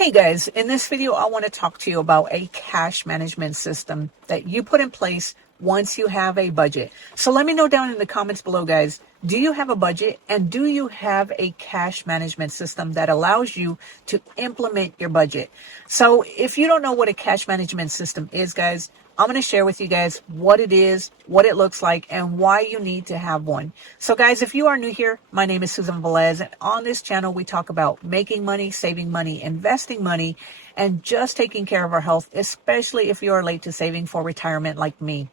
Hey guys, in this video, I want to talk to you about a cash management system that you put in place once you have a budget. So let me know down in the comments below, guys, do you have a budget and do you have a cash management system that allows you to implement your budget? So if you don't know what a cash management system is, guys, I'm going to share with you guys what it is, what it looks like, and why you need to have one. So guys, if you are new here, my name is Susan Velez, and on this channel, we talk about making money, saving money, investing money, and just taking care of our health, especially if you are late to saving for retirement like me.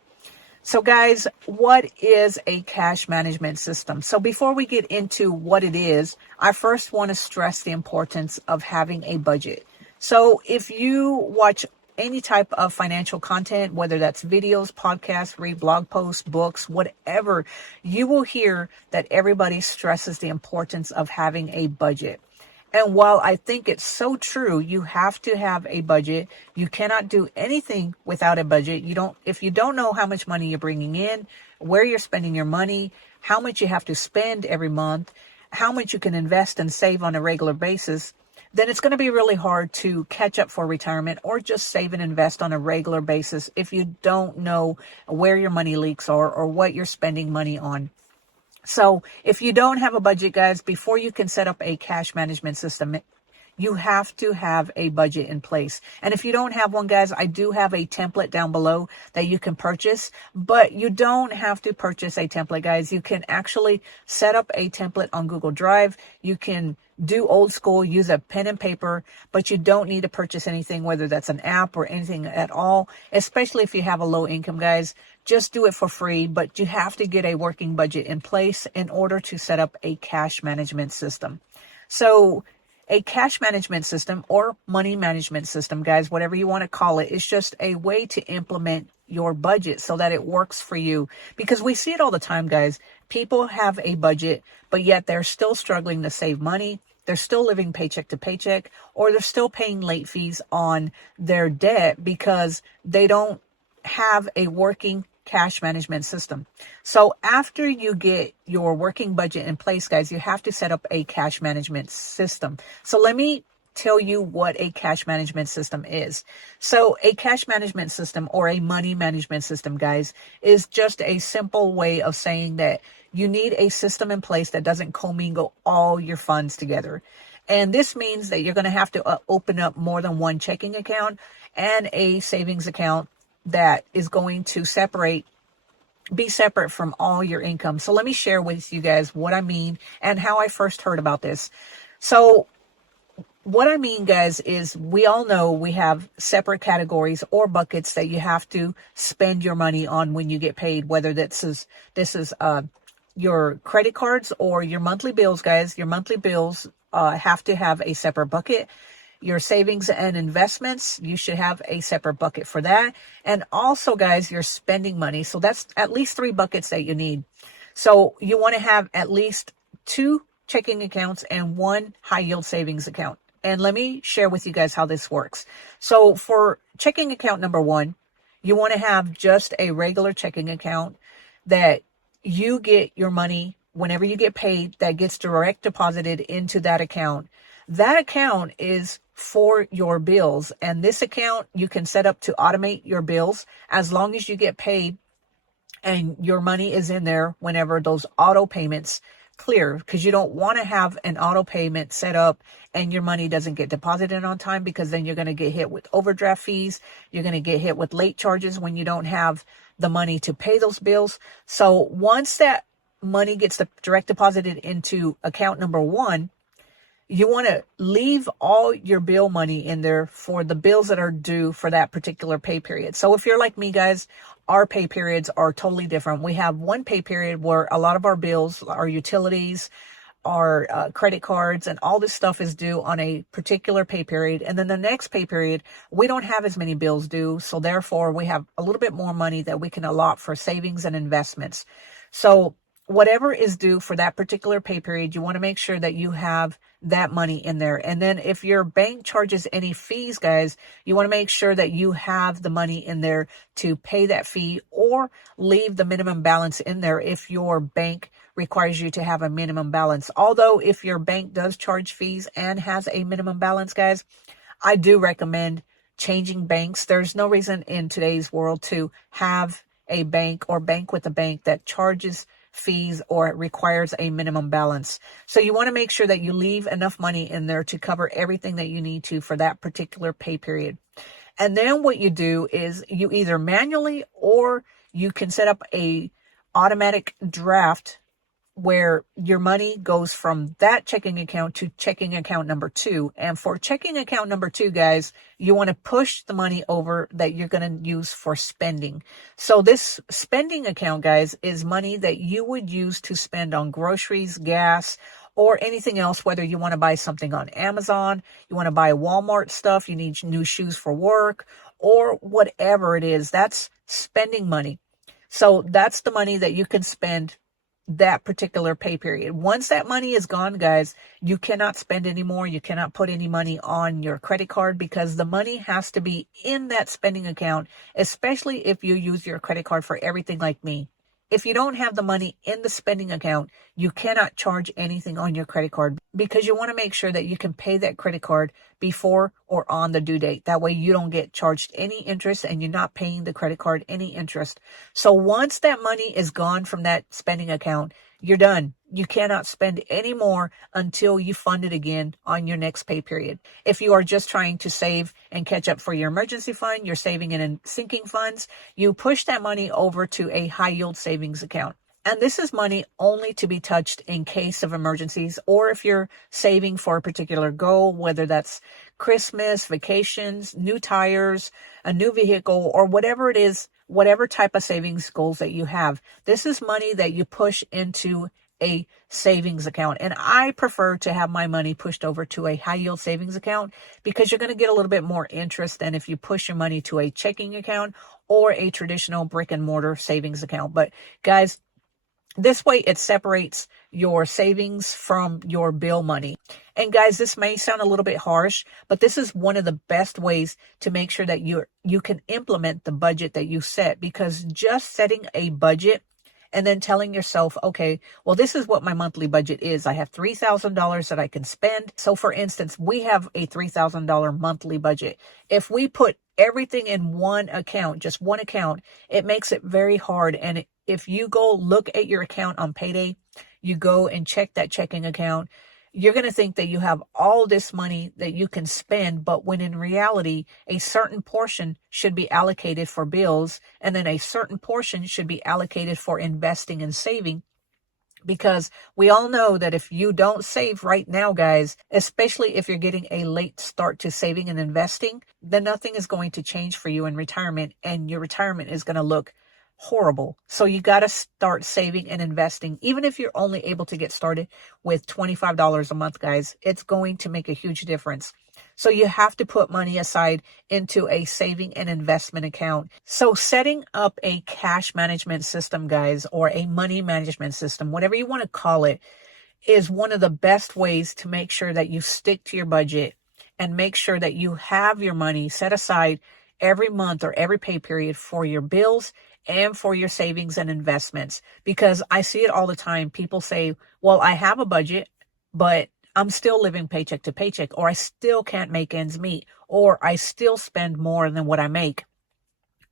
So guys, what is a cash management system? So before we get into what it is, I first want to stress the importance of having a budget. So if you watch any type of financial content, whether that's videos, podcasts, read blog posts, books, whatever, you will hear that everybody stresses the importance of having a budget. And while I think it's so true, you have to have a budget. You cannot do anything without a budget. If you don't know how much money you're bringing in, where you're spending your money, how much you have to spend every month, how much you can invest and save on a regular basis, then it's going to be really hard to catch up for retirement or just save and invest on a regular basis if you don't know where your money leaks are or what you're spending money on. So if you don't have a budget, guys, before you can set up a cash management system, you have to have a budget in place. And if you don't have one, guys, I do have a template down below that you can purchase, but you don't have to purchase a template, guys. You can actually set up a template on Google Drive. You can do old school, use a pen and paper, but you don't need to purchase anything, whether that's an app or anything at all, especially if you have a low income, guys. Just do it for free, but you have to get a working budget in place in order to set up a cash management system. So a cash management system or money management system, guys, whatever you want to call it, is just a way to implement your budget so that it works for you. Because we see it all the time, guys. People have a budget, but yet they're still struggling to save money. They're still living paycheck to paycheck, or they're still paying late fees on their debt because they don't have a working cash management system. So after you get your working budget in place, guys, you have to set up a cash management system. So let me tell you what a cash management system is. So a cash management system or a money management system, guys, is just a simple way of saying that you need a system in place that doesn't commingle all your funds together. And this means that you're going to have to open up more than one checking account and a savings account that is going to be separate from all your income. So let me share with you guys what I mean and how I first heard about this. So what I mean, guys, is we all know we have separate categories or buckets that you have to spend your money on when you get paid, whether this is your credit cards or your monthly bills, guys. Your monthly bills have to have a separate bucket. Your savings and investments, you should have a separate bucket for that. And also, guys, your spending money. So that's at least 3 buckets that you need. So you want to have at least 2 checking accounts and 1 high yield savings account. And let me share with you guys how this works. So for checking account number 1, you want to have just a regular checking account that you get your money whenever you get paid, that gets direct deposited into that account. That account is for your bills, and this account you can set up to automate your bills as long as you get paid and your money is in there whenever those auto payments clear, because you don't want to have an auto payment set up and your money doesn't get deposited on time, because then you're going to get hit with overdraft fees. You're going to get hit with late charges when you don't have the money to pay those bills. So once that money gets direct deposited into account number 1, you want to leave all your bill money in there for the bills that are due for that particular pay period. So if you're like me, guys, our pay periods are totally different. We have one pay period where a lot of our bills, our utilities, our credit cards, and all this stuff is due on a particular pay period. And then the next pay period, we don't have as many bills due. So therefore, we have a little bit more money that we can allot for savings and investments. So whatever is due for that particular pay period, you want to make sure that you have that money in there. And then if your bank charges any fees, guys, you want to make sure that you have the money in there to pay that fee, or leave the minimum balance in there if your bank requires you to have a minimum balance. Although if your bank does charge fees and has a minimum balance, guys, I do recommend changing banks. There's no reason in today's world to have a bank or bank with a bank that charges fees or requires a minimum balance. So you want to make sure that you leave enough money in there to cover everything that you need to for that particular pay period. And then what you do is you either manually or you can set up a automatic draft where your money goes from that checking account to checking account number 2. And for checking account number 2, guys, you want to push the money over that you're going to use for spending. So this spending account, guys, is money that you would use to spend on groceries, gas, or anything else, whether you want to buy something on Amazon, you want to buy Walmart stuff, you need new shoes for work, or whatever it is. That's spending money. So that's the money that you can spend that particular pay period. Once that money is gone, guys, you cannot spend anymore. You cannot put any money on your credit card because the money has to be in that spending account, especially if you use your credit card for everything like me. If you don't have the money in the spending account, you cannot charge anything on your credit card because you want to make sure that you can pay that credit card before or on the due date. That way you don't get charged any interest and you're not paying the credit card any interest. So once that money is gone from that spending account, you're done. You cannot spend any more until you fund it again on your next pay period. If you are just trying to save and catch up for your emergency fund, you're saving it in sinking funds, you push that money over to a high yield savings account. And this is money only to be touched in case of emergencies or if you're saving for a particular goal, whether that's Christmas, vacations, new tires, a new vehicle, or whatever it is, whatever type of savings goals that you have. This is money that you push into a savings account. And I prefer to have my money pushed over to a high yield savings account because you're going to get a little bit more interest than if you push your money to a checking account or a traditional brick and mortar savings account. But guys, this way it separates your savings from your bill money. And guys, this may sound a little bit harsh, but this is one of the best ways to make sure that you can implement the budget that you set, because just setting a budget and then telling yourself, okay, well, this is what my monthly budget is. I have $3,000 that I can spend. So for instance, we have a $3,000 monthly budget. If we put everything in one account, just one account, it makes it very hard. And if you go look at your account on payday, you go and check that checking account, you're going to think that you have all this money that you can spend, but when in reality, a certain portion should be allocated for bills, and then a certain portion should be allocated for investing and saving. Because we all know that if you don't save right now, guys, especially if you're getting a late start to saving and investing, then nothing is going to change for you in retirement, and your retirement is going to look horrible. So you got to start saving and investing. Even if you're only able to get started with $25 a month, guys, it's going to make a huge difference. So you have to put money aside into a saving and investment account. So setting up a cash management system, guys, or a money management system, whatever you want to call it, is one of the best ways to make sure that you stick to your budget and make sure that you have your money set aside every month or every pay period for your bills and for your savings and investments. Because I see it all the time. People say, well, I have a budget, but I'm still living paycheck to paycheck, or I still can't make ends meet, or I still spend more than what I make,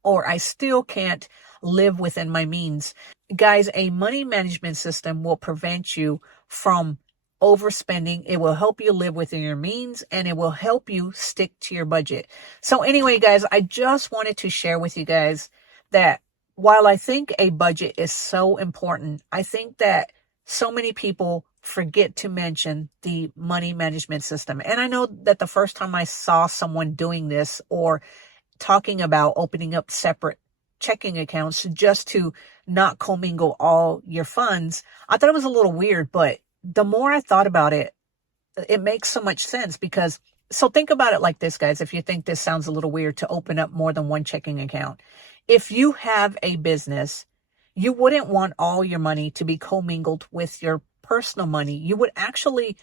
or I still can't live within my means. Guys, a money management system will prevent you from overspending. It will help you live within your means, and it will help you stick to your budget. So anyway, guys, I just wanted to share with you guys that while I think a budget is so important, I think that so many people forget to mention the money management system. And I know that the first time I saw someone doing this or talking about opening up separate checking accounts just to not commingle all your funds, I thought it was a little weird. But the more I thought about it, it makes so much sense. Because, so think about it like this, guys, if you think this sounds a little weird to open up more than one checking account. If you have a business, you wouldn't want all your money to be commingled with your personal money. You would actually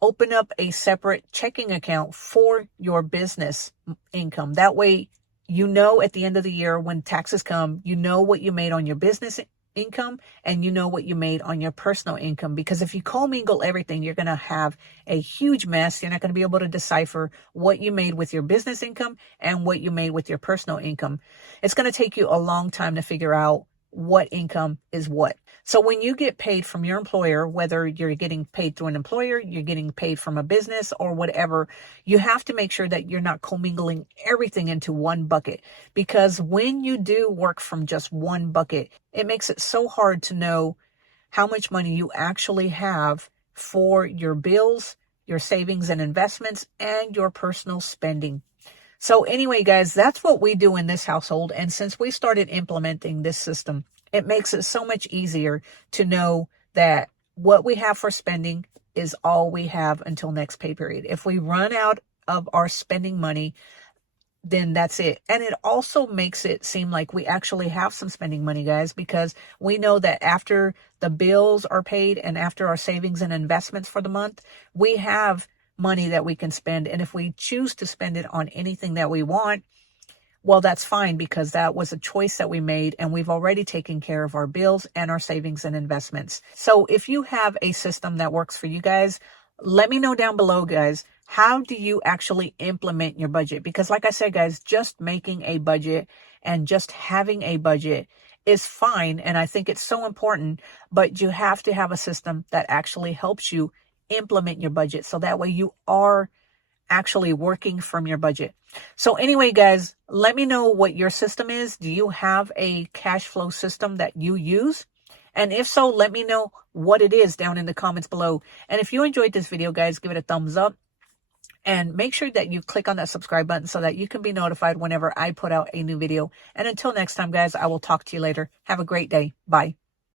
open up a separate checking account for your business income. That way, you know, at the end of the year when taxes come, you know what you made on your business income and you know what you made on your personal income. Because if you commingle everything, you're going to have a huge mess. You're not going to be able to decipher what you made with your business income and what you made with your personal income. It's going to take you a long time to figure out what income is what. So when you get paid from your employer, whether you're getting paid through an employer, you're getting paid from a business or whatever, you have to make sure that you're not commingling everything into one bucket. Because when you do work from just one bucket, it makes it so hard to know how much money you actually have for your bills, your savings and investments, and your personal spending. So anyway, guys, that's what we do in this household. And since we started implementing this system, it makes it so much easier to know that what we have for spending is all we have until next pay period. If we run out of our spending money, then that's it. And it also makes it seem like we actually have some spending money, guys, because we know that after the bills are paid and after our savings and investments for the month, we have money that we can spend. And if we choose to spend it on anything that we want, well, that's fine, because that was a choice that we made and we've already taken care of our bills and our savings and investments. So if you have a system that works for you guys, let me know down below, guys. How do you actually implement your budget? Because like I said, guys, just making a budget and just having a budget is fine. And I think it's so important, but you have to have a system that actually helps you implement your budget. So that way you are actually working from your budget. So anyway, guys, let me know what your system is. Do you have a cash flow system that you use? And if so, let me know what it is down in the comments below. And if you enjoyed this video, guys, give it a thumbs up. And make sure that you click on that subscribe button so that you can be notified whenever I put out a new video. And until next time, guys, I will talk to you later. Have a great day. Bye.